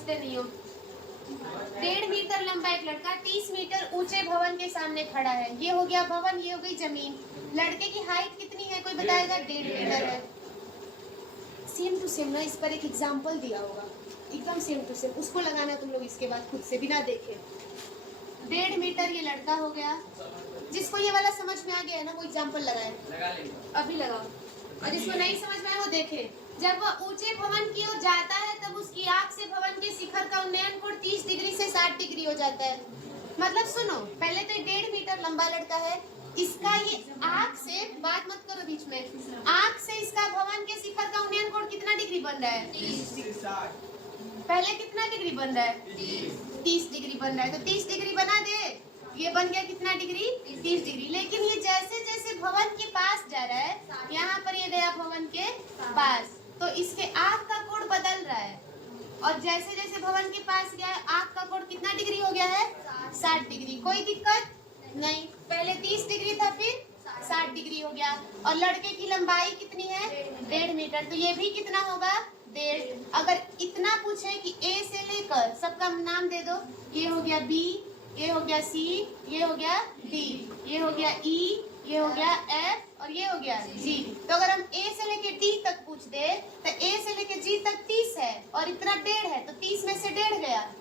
समझते नहीं हो। 1.5 मीटर लंबा एक लड़का 30 मीटर ऊंचे भवन के सामने खड़ा है। ये हो गया भवन, ये हो गई जमीन। लड़के की हाइट कितनी है, कोई बताएगा? 1.5 मीटर है। सेम टू सेम ना, इस पर एक एग्जाम्पल दिया होगा, एकदम सेम टू सेम, उसको लगाना तुम लोग इसके बाद खुद से बिना देखे। 1.5 मीटर ये लड़का हो गया। जिसको ये वाला समझ में आ गया है ना, वो एग्जाम्पल लगाए, अभी लगाओ। और जिसको नहीं समझ में आया वो देखे। जब वह ऊंचे भवन की ओर जाता है तब उसकी आंख से भवन के शिखर का उन्नयन कोण 30 डिग्री से 60 डिग्री हो जाता है। मतलब सुनो, पहले तो 1.5 मीटर लंबा लड़का है, इसका ये आंख से, बात मत करो बीच में, आंख से इसका भवन के शिखर का उन्नयन कोण कितना डिग्री बन रहा है? 30। पहले कितना डिग्री बन रहा है? 30 डिग्री बन रहा है। तो 30 डिग्री बना दे, ये बन गया कितना डिग्री? 30 डिग्री। लेकिन ये जैसे जैसे भवन के पास जा रहा है, यहाँ पर ये गया भवन के पास, तो इसके आंख का कोण बदल रहा है। और जैसे जैसे भवन के पास गया है, आंख का कोण कितना डिग्री हो गया है? 60 डिग्री। कोई दिक्कत नहीं, पहले 30 डिग्री था, फिर 60 डिग्री हो गया। और लड़के की लंबाई कितनी है? 1.5 मीटर। तो ये भी कितना होगा? 1.5। अगर इतना पूछे कि ए से लेकर, सबका नाम दे दो, ये हो गया बी, ये हो गया सी, ये हो गया डी, ये हो गया ई, ये हो गया एफ और ये हो गया जी। तो अगर हम ए से लेके डी तक पूछ दे तो ए से लेके जी तक 30 है और इतना 1.5 है, तो 30 में से 1.5 गया,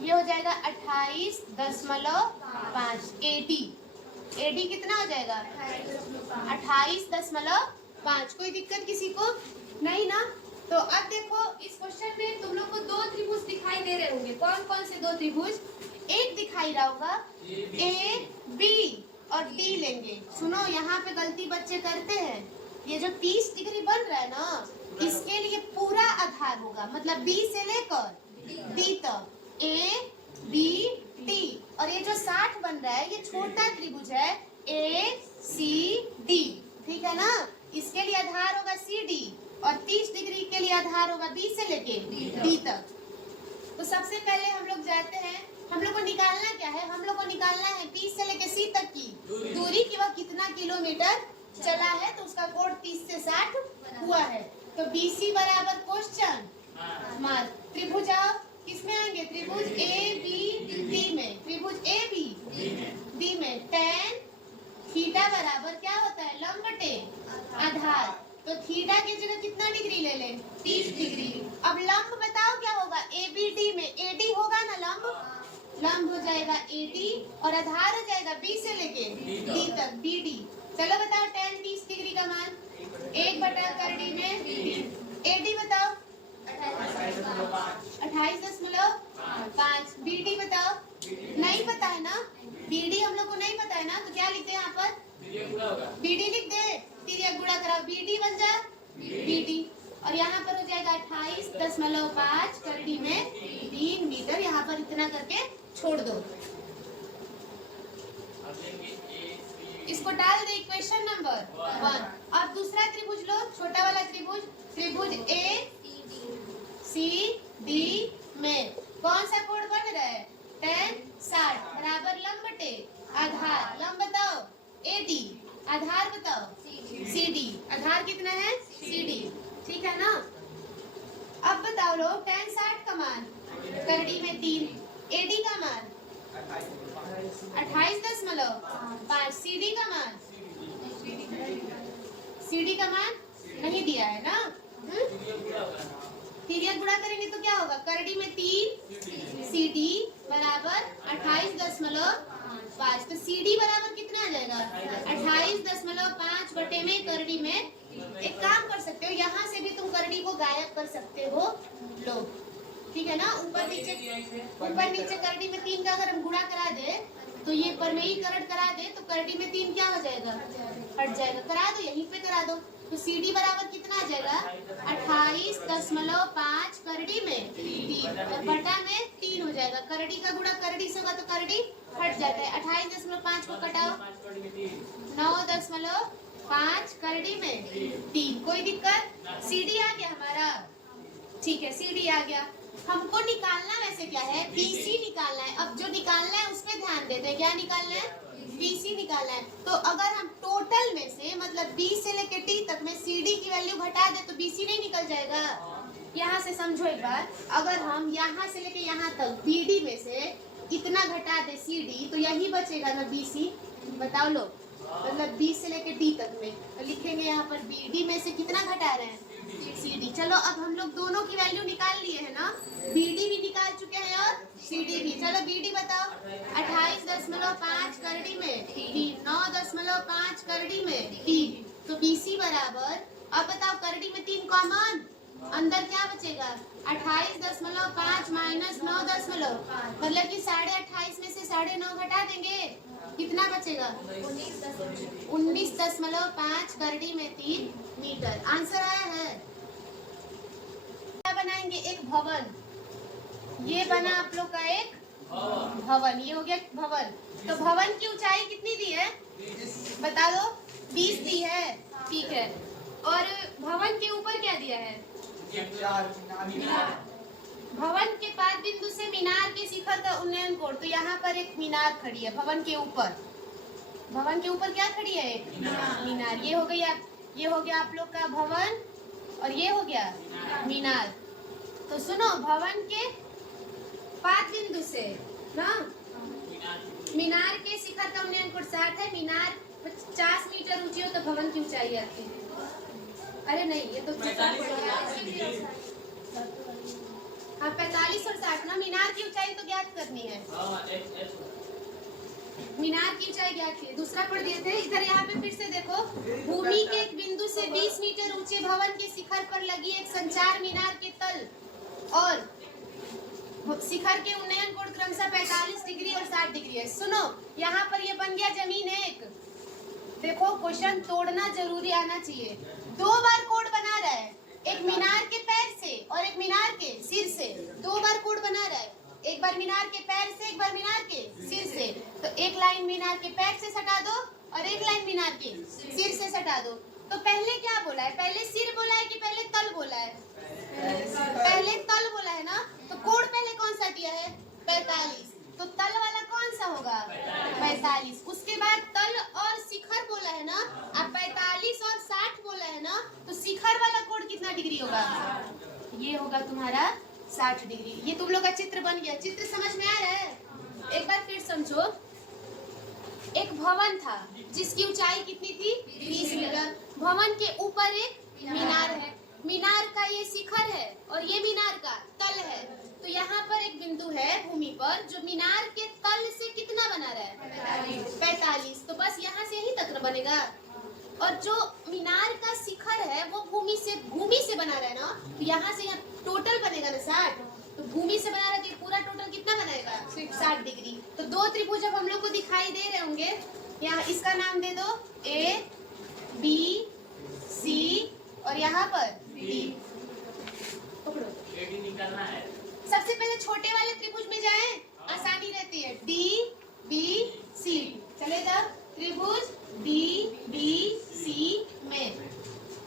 ये हो जाएगा 28.5। एडी, एडी कितना हो जाएगा? 28.5। कोई दिक्कत किसी को नहीं ना? तो अब देखो, इस क्वेश्चन में तुम लोग को 2 त्रिभुज दिखाई दे रहे होंगे। कौन कौन से 2 त्रिभुज? एक दिखाई रहा होगा ए बी और डी लेंगे। सुनो, यहाँ पे गलती बच्चे करते हैं। ये जो 30 डिग्री बन रहा है ना, इसके लिए पूरा आधार होगा, मतलब बी से लेकर डी तक, ए बी डी। और ये जो 60 बन रहा है, ये छोटा त्रिभुज है ए सी डी, ठीक है ना? इसके लिए आधार होगा सी डी और 30 डिग्री के लिए आधार होगा बी से लेके डी तक। तो सबसे पहले हम लोग जाते हैं, हम लोग को निकालना क्या है? हम लोग को निकालना है बी से लेके सी तक की दूरी की, वह कितना किलोमीटर चला है, तो उसका कोण 30 से 60 हुआ है। तो BC बराबर क्वेश्चन मार्क। त्रिभुज आप किसमें आएंगे? त्रिभुज ए बी डी में। त्रिभुज ए बी डी में tan थीटा बराबर क्या होता है? लंब बटे आधार। तो थीटा की जगह कितना डिग्री ले लें? 30 डिग्री। अब लंब बताओ क्या होगा? ABD में AD होगा ना लंब, लंब हो जाएगा AD और आधार हो जाएगा B से लेके D तक BD। चलो बताओ tan 30 डिग्री का मान 1/3 में AD बताओ 28.5। BD बताओ, नहीं पता है ना? BD हम लोग को नहीं पता है ना, तो क्या लिखते हैं यहाँ पर? BD लिख दे, तिर्यक गुणा कराओ, BD बन जाए BD। और यहाँ पर हो जाएगा 28.5 करड़ी में 3 मीटर। यहाँ पर इतना करके छोड़ दो, इसको डाल दे इक्वेशन नंबर 1। अब दूसरा त्रिभुज लो, छोटा वाला त्रिभुज, त्रिभुज ए सी डी में कौन सा कोण बन रहा है? tan 60 बराबर लंब बटे आधार। लंब बताओ AD, आधार बताओ CD। आधार कितना है? CD, ठीक है ना? अब बताओ लोग, tan 60 का मान करड़ी में 3, AD का मान 28.5, CD का मान, CD का मान नहीं दिया है ना? तिर्यक गुणा करेंगे तो क्या होगा? करड़ी में 3 CD बराबर 28.5। तो CD बराबर कितना आ जाएगा? 28.5 बटे में करड़ी में। एक काम कर सकते हो, यहाँ से भी तुम करड़ी को गायब कर सकते हो लोग, ठीक है ना? ऊपर नीचे करड़ी में 3 का अगर हम गुणा करा दे तो ये परमेयीकरण करा दे तो करड़ी में 3 क्या हो जाएगा? हट जाएगा। करा दो, यहीं पे करा दो। तो CD बराबर कितना आ जाएगा? 28.5 करड़ी में 3 और बटा में 3 हो जाएगा। करड़ी का गुणा करड़ी से होगा तो करड़ी हट जाता है। 28.5 को कटाओ, 9.5 करड़ी में 3। कोई दिक्कत? CD आ गया हमारा, ठीक है, CD आ गया। हमको निकालना वैसे क्या है? BC निकालना है। अब जो निकालना है उस पे ध्यान देते हैं। क्या निकालना है? BC निकालना है। तो अगर हम टोटल में से, मतलब B से लेके T तक में CD की वैल्यू घटा दे तो BC नहीं निकल जाएगा? यहाँ से समझो एक बार, अगर हम यहाँ से लेके यहाँ तक BD में से इतना घटा दे CD तो यही बचेगा ना BC। बताओ लोग, मतलब B से लेके D तक में तो लिखेंगे यहाँ पर BD में से कितना घटा रहे हैं CD। चलो अब हम लोग दोनों की वैल्यू निकाल लिए है ना, BD भी निकाल चुके हैं और CD भी। चलो BD बताओ, 28.5 करड़ी में 3, 9.5 करड़ी में 3, तो BC बराबर, अब बताओ करड़ी में 3 कॉमन, अंदर क्या बचेगा 28.5 माइनस 9.5, मतलब कि 28.5 में से 9.5 घटा देंगे, कितना बचेगा 19.5 करड़ी में 3 मीटर। आंसर आया है। क्या बनाएंगे, एक भवन, ये बना आप लोग का एक भवन, ये हो गया भवन। तो भवन की ऊंचाई कितनी दी है बता दो, 20 दी है, ठीक है। और भवन के ऊपर क्या दिया है, भवन के पाद बिंदु से मीनार के शिखर का उन्नयन कोण, तो यहाँ पर एक मीनार खड़ी है भवन के ऊपर, भवन के ऊपर क्या खड़ी है, एक मीनार। ये हो गया आप लोग का भवन और ये हो गया मीनार। तो सुनो, भवन के पाद बिंदु से ना मीनार के शिखर का उन्नयन कोण 60 है, मीनार 50 मीटर ऊंची हो तो भवन की ऊंचाई आती है, अरे नहीं ये तो हाँ 45 और 60 ना, मीनार की ऊंचाई तो ज्ञात करनी है, मीनार की ऊंचाई ज्ञात की। दूसरा पढ़ दिए थे, इधर यहाँ पे फिर से देखो, भूमि के एक बिंदु से 20 मीटर ऊंचे भवन के शिखर पर लगी एक संचार मीनार के तल और शिखर के उन्नयन कोण क्रमशः 45 डिग्री और 60 डिग्री है। सुनो, यहाँ पर ये बन गया जमीन एक, देखो क्वेश्चन तोड़ना जरूरी आना चाहिए। 2 बार कोड बना रहा है, एक मीनार के पैर से और एक मीनार के सिर से, 2 बार कोड बना रहा है, एक बार मीनार के पैर से एक बार मीनार के सिर से। तो एक लाइन मीनार के पैर से सटा दो और एक लाइन मीनार के सिर से सटा दो। तो पहले क्या बोला है, पहले सिर बोला है कि पहले तल बोला है, पहले तल बोला है ना। तो कोड पहले कौन सा दिया है 45, तो तल वाला कौन सा होगा 45। उसके बाद तल और शिखर बोला है ना, अब 45 और 60 बोला है ना, तो शिखर वाला कोण कितना डिग्री होगा, ये होगा तुम्हारा 60 डिग्री। ये तुम लोग का चित्र बन गया। चित्र समझ में आ रहा है, एक बार फिर समझो। एक भवन था जिसकी ऊंचाई कितनी थी 20 मीटर, भवन के ऊपर एक मीनार है, मीनार का ये शिखर है और ये मीनार का तल है। तो यहाँ पर एक बिंदु है भूमि पर जो मीनार के तल से कितना बना रहा है 45, तो बस यहाँ से यही तक बनेगा। और जो मीनार का शिखर है वो भूमि से बना रहा है ना, तो यहाँ से यहाँ टोटल बनेगा ना 60, तो भूमि से बना रहा है, पूरा टोटल कितना बनाएगा 60 डिग्री। तो 2 त्रिभुज अब हम लोग को दिखाई दे रहे होंगे, यहाँ इसका नाम दे दो A B C और यहाँ पर D। पकड़ो, निकालना है। सबसे पहले छोटे वाले त्रिभुज में जाएं, आसानी रहती है। D B C चलेगा, त्रिभुज D B C में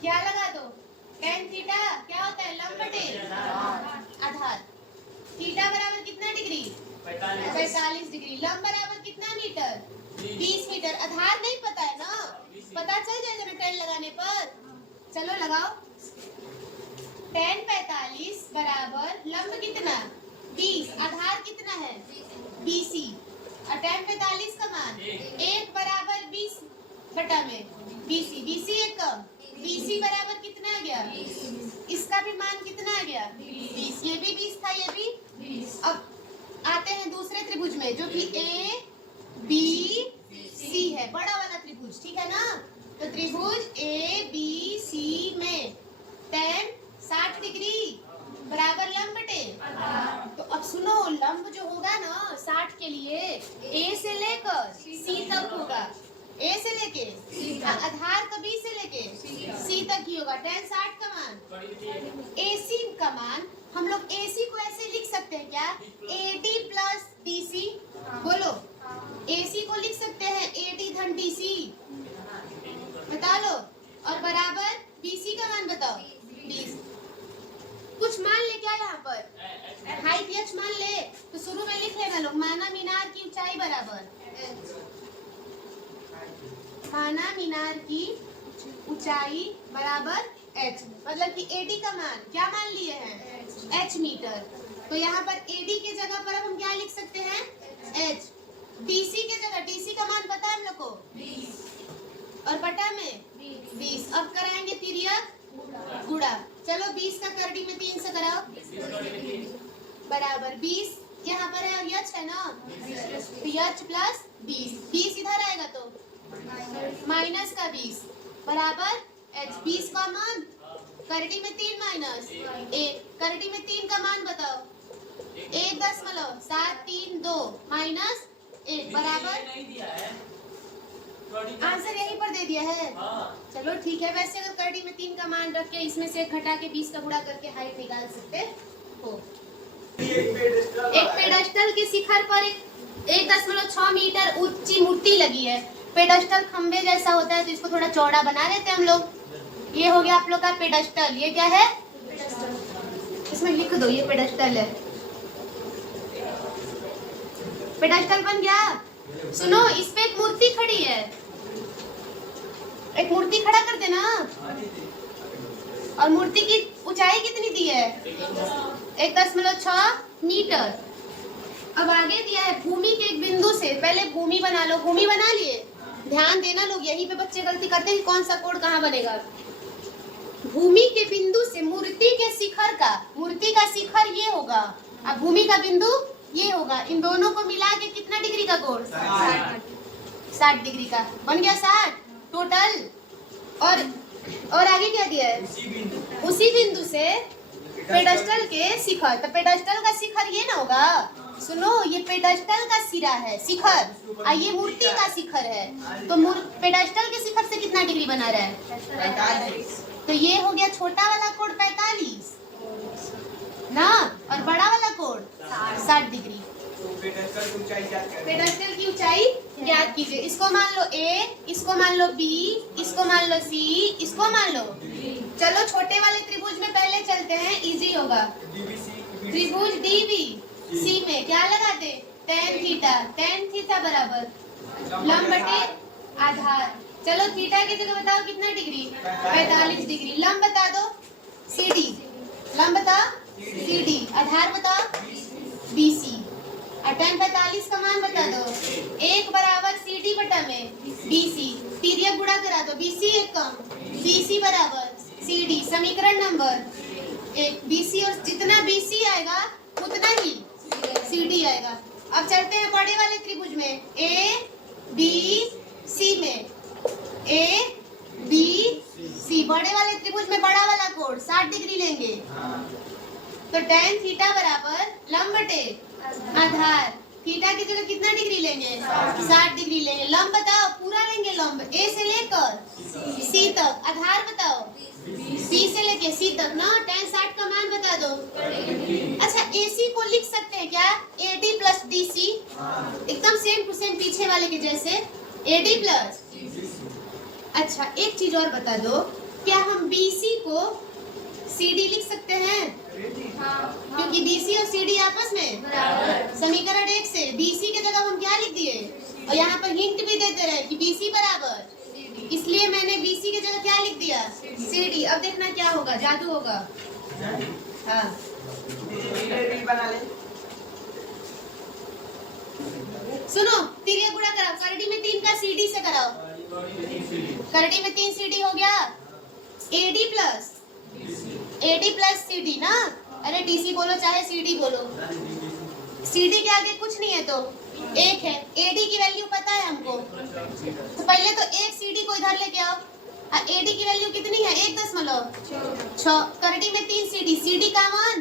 क्या लगा दो, tan थीटा क्या होता है लंब बटे आधार, थीटा बराबर कितना डिग्री 45 डिग्री, लंब बराबर कितना मीटर 20 मीटर। आधार नहीं पता है ना, पता चल जाएगा ना tan लगाने पर। चलो लगाओ, tan 45 बराबर लंब कितना 20, आधार कितना है BC, और tan 45 का मान 1 बराबर 20 बटा में BC, BC एक कम, BC बराबर कितना आ गया, इसका भी मान कितना आ गया 20, ये भी 20 था, ये भी 20। अब आते हैं दूसरे त्रिभुज में जो कि A B C है, बड़ा वाला त्रिभुज, ठीक है ना। तो त्रिभुज A B C में tan 60 डिग्री बराबर लंब बटे। तो अब सुनो, लंब जो होगा ना 60 के लिए A से लेकर C तक होगा, A से लेके आधार का B से लेके C तक ही होगा। tan 60 का मान AC का मान, हम लोग AC को ऐसे लिख सकते हैं क्या, AD प्लस DC, बोलो AC को लिख सकते हैं AD धन DC, बता लो। और बराबर BC का मान बताओ 20। कुछ मान ले क्या यहाँ पर, हाइट h मान ले, तो शुरू में लिख लेना लोग, माना मीनार की ऊंचाई बराबर, माना मीनार की ऊंचाई बराबर h, मतलब कि AD का मान क्या मान लिए हैं? h metre. तो यहाँ पर AD के जगह पर हम क्या लिख सकते हैं? h। DC के जगह, DC का मान पता है हम लोग को 20 और बटा में 20। अब कराएंगे तिर्यक गुणा। चलो 20 का करड़ी में 3 से कराओ, बराबर 20 यहाँ पर है, यच है ना, यच प्लस 20 इधर आएगा तो माइनस का 20 बराबर h। 20 का मान करड़ी में 3 माइनस 1, करड़ी में 3 का मान बताओ 1.732 माइनस 1 बराबर, आंसर यहीं पर दे दिया है। चलो ठीक है, वैसे अगर करड़ी में 3 का मान रख के इसमें से घटा के 20 का गुणा करके हाइट निकाल सकते हो। एक पेडस्टल के शिखर पर 1.6 मीटर ऊंची मूर्ति लगी है। पेडस्टल खंबे जैसा होता है, तो इसको थोड़ा चौड़ा बना लेते हैं हम लोग। ये हो गया आप लोग का पेडस्टल। ये क्या है? इसमें लिख दो ये पेडस्टल है। पेडस्टल बन गया। सुनो, इस पे एक मूर्ति खड़ी है, एक मूर्ति खड़ा कर देना। और मूर्ति की ऊंचाई कितनी दी है? 1.6 मीटर। अब आगे दिया है भूमि के एक बिंदु से, पहले भूमि बना लो। भूमि बना लिए, ध्यान देना लोग, यहीं पे बच्चे गलती करते हैं कि कौन सा कोड कहाँ बनेगा। भूमि के बिंदु से मूर्ति के शिखर का, मूर्ति का शिखर ये होगा, अब भूमि का बिंदु ये होगा। इन दोनों को मिला के कितना डिग्री का कोण? 60 डिग्री का बन गया। 60 टोटल। और आगे क्या दिया है? उसी बिंदु से पेडस्टल के शिखर। तो पेडस्टल का शिखर ये ना होगा। सुनो, ये पेडस्टल का सिरा है, शिखर, और ये मूर्ति का शिखर है। तो पेडस्टल के शिखर से कितना डिग्री बना रहा है? 45। तो ये हो गया छोटा वाला कोण 45 ना, और बड़ा वाला कोण 60 डिग्री। पेडस्टल की ऊंचाई ज्ञात कीजिए। इसको मान लो A, इसको मान लो B, इसको मान लो C, इसको मान लो। चलो छोटे वाले त्रिभुज में पहले चलते हैं, इजी होगा। त्रिभुज DBC में क्या लगाते? tan theta. tan थीटा बराबर लंब बटे आधार। चलो थीटा की जगह बताओ कितना डिग्री? 45 डिग्री। लंब बता दो CD, लंब बताओ CD, आधार बताओ BC, और tan 45 का मान बता दो। 1 बराबर CD बटा में BC, तिर्यक गुणा करा दो। BC एक कम, BC बराबर CD। समीकरण नंबर 1। BC और जितना BC आएगा उतना ही CD आएगा। अब चलते हैं बड़े वाले त्रिभुज में, ABC में, ABC बड़े वाले त्रिभुज में बड़ा वाला कोण 60 डिग्री लेंगे। तो tan थीटा बराबर लंब बटे आधार। थीटा की जगह कितना डिग्री लेंगे? 60 डिग्री लेंगे। लंब बताओ, पूरा लेंगे लंब, A से लेकर C तक। आधार बताओ B से लेके C तक ना। tan 60 का मान बता दो। अच्छा, AC को लिख सकते हैं क्या? AD प्लस DC, एकदम सेम टू सेम पीछे वाले के जैसे, AD प्लस। अच्छा, एक चीज और बता दो, क्या हम BC को CD लिख सकते हैं? क्योंकि BC और CD आपस में समीकरण 1 से BC के जगह हम क्या लिख दिए? और यहाँ पर हिंट भी देते रहे कि BC बराबर, इसलिए मैंने BC की जगह क्या लिख दिया? CD। अब देखना क्या होगा, जादू होगा। हाँ, सुनो, तिर्यक गुणा कराओ। करड़ी में 3 का CD से कराओ। करड़ी में 3 CD हो गया। AD प्लस CD ना। अरे DC बोलो चाहे CD बोलो, CD के आगे कुछ नहीं है तो 1 है। AD की वैल्यू पता है हमको, तो पहले तो 1 CD को इधर लेके आओ। AD की वैल्यू कितनी है? 1.6। करड़ी में 3 CD, CD का मान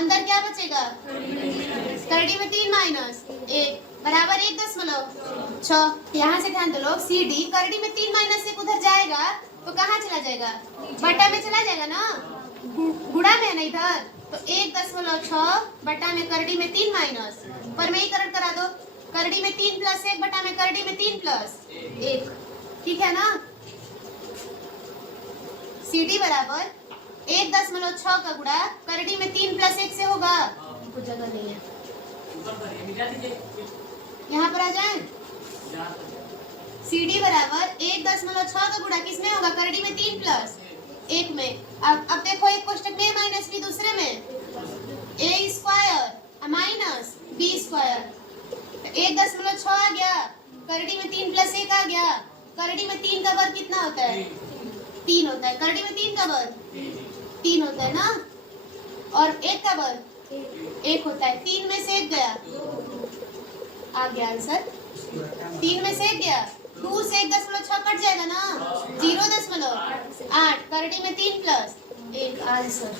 अंदर क्या बचेगा? करड़ी में 3 माइनस 1 बराबर 1.6। यहाँ से ध्यान दो लोग, CD करड़ी में 3 माइनस 1 उधर जाएगा तो कहाँ चला जाएगा? बटा में चला जाएगा ना, गुणा में ना इधर। तो 1.6 बटा में करड़ी में 3 माइनस, पर में ही करंट करा दो। करड़ी में 3 प्लस 1 बटा में करड़ी में 3 प्लस 1, ठीक है ना। CD बराबर 1.6 का गुणा करड़ी में 3 प्लस 1 से होगा। कुछ जगह नहीं है, यहाँ पर आ जाए। CD बराबर 1.6 का गुणा किसमें होगा? करड़ी में 3 प्लस एक में। अब देखो एक कोष्टक में माइनस बी, दूसरे में ए स्क्वायर माइनस बी स्क्वायर। 1.6 आ गया, करड़ी में 3 + 1 आ गया। करड़ी में 3 का वर्ग कितना होता है? 3 होता है। करड़ी में 3 का वर्ग 3 होता है ना, और 1 का वर्ग 1 होता है। 3 में से 1 गया, आ गया आंसर। 3 में से 1 गया, 2 से 1.6 कट जाएगा ना, 0.8। करड़ी में 3 + 1 आंसर।